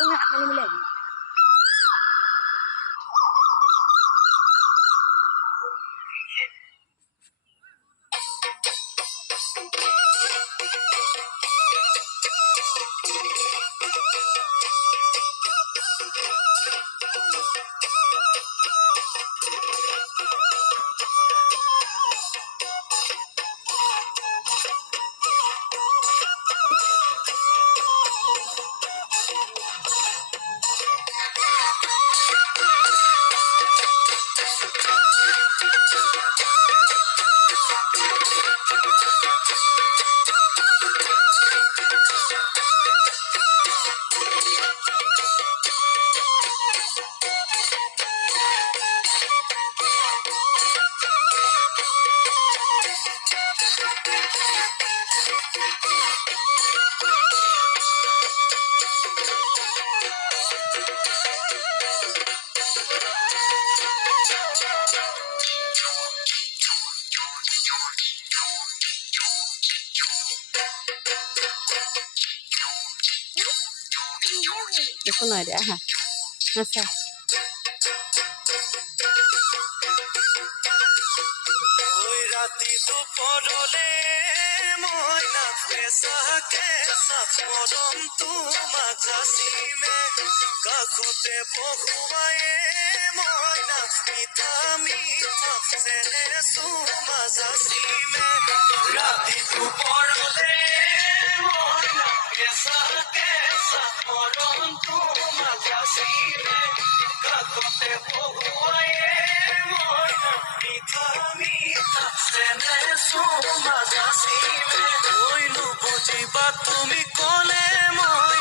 Kung nga malimilay. একো নহয় দে আহা নাচা ৰাতি দুপৰলে মই নাচে চাপৰম তোমাক যাচিমে কাষতে বহুৱায়ে মই মিঠা মিঠা চেনে চুমা যাচিমে ৰাতি দুপৰলে মই নাচে চাপৰম তোমাক যাচিমে কাষতে বহুৱায়ে মই মিঠা মিঠা চেনে চুমা যাচিমে বুজিবা তুমি ক'লে মই